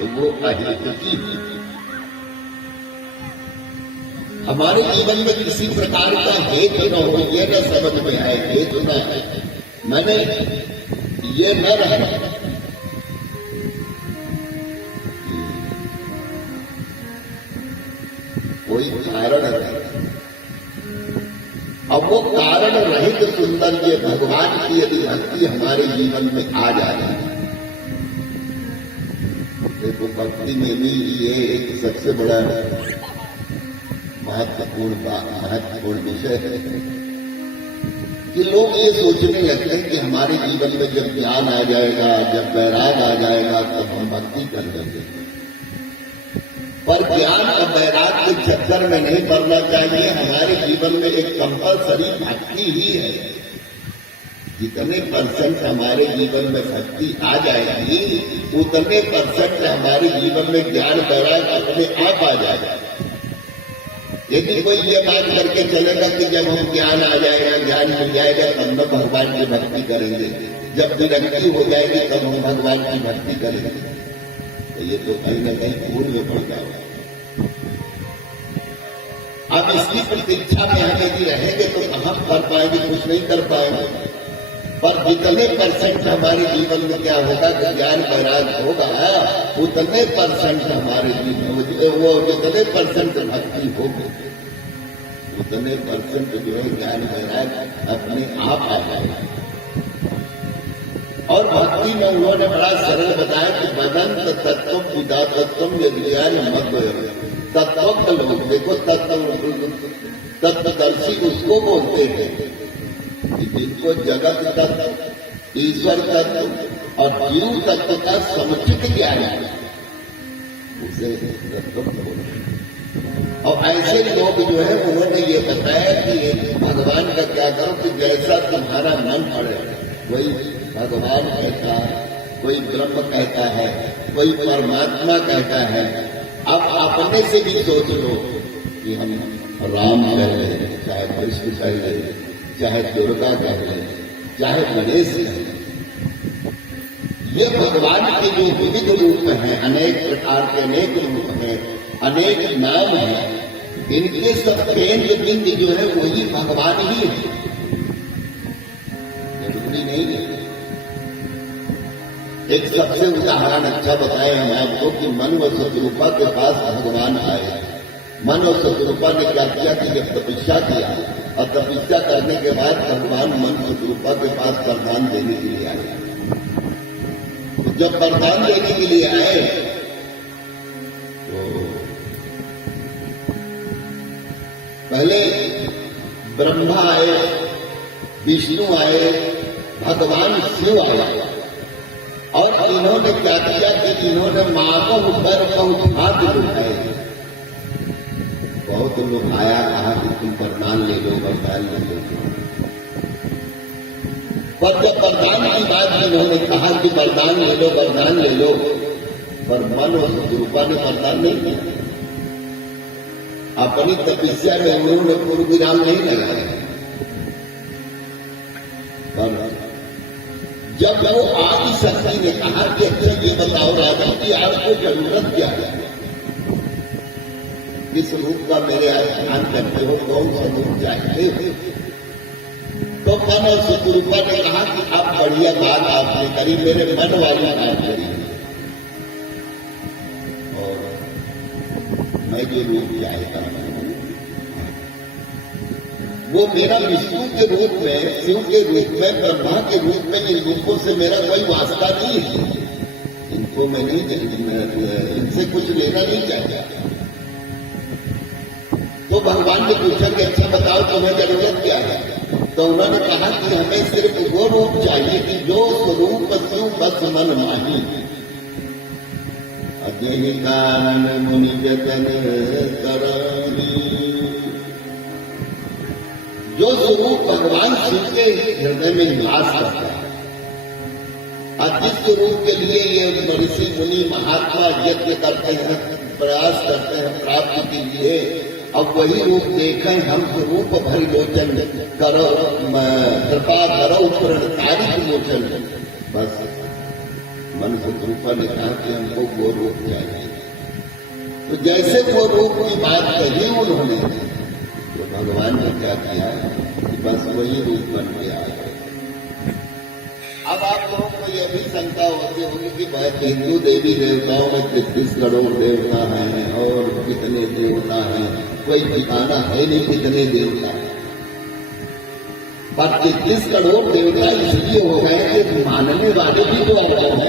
तो वो अहितकी थी। हमारे जीवन में किसी प्रकार का हेतु न हो, ये न समझ में आए, हेतु न है, मैंने ये न रहे। कोई कारण है, अब वो कारण रहित सुंदर ये भगवान की यदि भक्ति हमारे जीवन में आ जाए, देखो भक्ति में भी ये एक सबसे बड़ा महत्वपूर्ण विषय है कि लोग ये सोचने लगते हैं कि हमारे जीवन में जब ज्ञान आ जाएगा, जब वैराग आ जाएगा, तब हम भक्ति कर लेंगे। पर ज्ञान और वैराग के चक्कर में नहीं पड़ना चाहिए। हमारे जीवन में एक कंपलसरी भक्ति ही है। जितने परसेंट हमारे जीवन में भक्ति आ जाएगी, उतने परसेंट हमारे जीवन में ज्ञान वैराग अपने आप आ जाएगा। यदि कोई ये बात करके चलेगा कि जब हम ज्ञान आ जाएगा, ज्ञान मिल जाएगा, तब हम भगवान की भक्ति करेंगे, जब विरक्ति हो जाएगी तब हम भगवान की भक्ति करेंगे, तो ये तो कहीं न कहीं पूर्व में पड़ जाएगा। अब इसकी प्रतीक्षा में हम यदि रहेंगे तो कहां कर पाएंगे, कुछ नहीं कर पाएंगे। पर जितने परसेंट हमारे जीवन में क्या होगा कि ज्ञान वैराग होगा, उतने परसेंट हमारे जीवन में वो जितने परसेंट भक्ति होगी, उतने परसेंट जो है ज्ञान वैराग अपने आप आ जाएगा। और भक्ति में उन्होंने बड़ा सरल बताया कि बदंत तत्व पिता तत्व यज्ञान मत तत्व लोग, देखो तत्वदर्शी उसको बोलते हैं जिनको जगत तत्व, ईश्वर तत्व और जीव तत्व का समुचित ज्ञान है, उसे तत्व बोलते हैं। और ऐसे लोग जो है उन्होंने ये बताया कि भगवान का क्या करो कि जैसा तुम्हारा मन पड़े वही भगवान कहता है, कोई ब्रह्म कहता है, कोई परमात्मा कहता है। अब अपने से भी सोच लो कि हम राम कह लें, चाहे कृष्ण कह लें, चाहे दुर्गा कह लें, चाहे गणेश कह लें, ये भगवान के जो विविध रूप हैं, अनेक प्रकार के अनेक रूप हैं, अनेक नाम हैं, इनके सब केंद्र बिंदु जो है वही भगवान ही है, जरूरी नहीं है। एक सबसे उदाहरण अच्छा बताए हम आपको कि मन व शत्रुपा के पास भगवान आए। मन और शत्रुपा ने क्या किया कि जब तपस्या किया और तपस्या करने के बाद भगवान मन शत्रुपा के पास वरदान देने के लिए आए। जब वरदान देने के लिए आए तो पहले ब्रह्मा आए, विष्णु आए, भगवान शिव आए और इन्होंने क्या किया कि इन्होंने माँ को कर हाथ उठाए। बहुत लोग आया, कहा कि तुम वरदान ले लो, वरदान ले लो। पर जब वरदान की बात इन्होंने कहा कि वरदान ले लो, वरदान ले लो, पर मन और शत्रुपा ने वरदान नहीं दिया। अपनी तपस्या में उन्होंने पूर्व विराम नहीं लगाया। पर जब वो आदि शक्ति ने कहा कि अच्छा ये बताओ राजा कि आपको जरूरत क्या है, किस रूप का मेरे ध्यान करते हो, कौन सा रूप चाहते हो, तो मन और शत्रुपा ने कहा कि आप बढ़िया बात आपने करी, मेरे मन वाली बात करी और मैं जो रूप चाहता हूं वो मेरा विष्णु के रूप में, शिव के रूप में, ब्रह्मा के रूप में, इन रूपों से मेरा कोई वास्ता नहीं है। इनको मैं नहीं, इनसे कुछ लेना नहीं चाहता। तो भगवान ने पूछा कि अच्छा बताओ तुम्हें जरूरत क्या है। तो उन्होंने कहा कि हमें सिर्फ वो रूप चाहिए कि जो स्वरूप शिव बस मन माही, अजय कारण मुनि जतन करही। जो स्वरूप भगवान शिव के हृदय में निवास करता है और जिस स्वरूप के लिए ये ऋषि मुनि महात्मा यज्ञ करते हैं, प्रयास करते हैं प्राप्ति के लिए, अब वही रूप देखें हम स्वरूप भरि लोचन करो, कृपा करो प्रणतारिक लोचन। बस मनसुख रूपा ने कहा कि हमको वो रूप चाहिए। तो जैसे वो रूप की बात कही उन्होंने, तो भगवान ने क्या किया कि बस वही रूप बन के आ गए। अब आप लोगों को यह भी शंका होती होगी कि भाई हिंदू देवी देवताओं में 33 करोड़ देवता हैं और कितने देवता हैं, कोई ठिकाना है नहीं कितने देवता हैं। पर 33 करोड़ देवता इसलिए हो गए कि मानने वाले भी तो अलग है।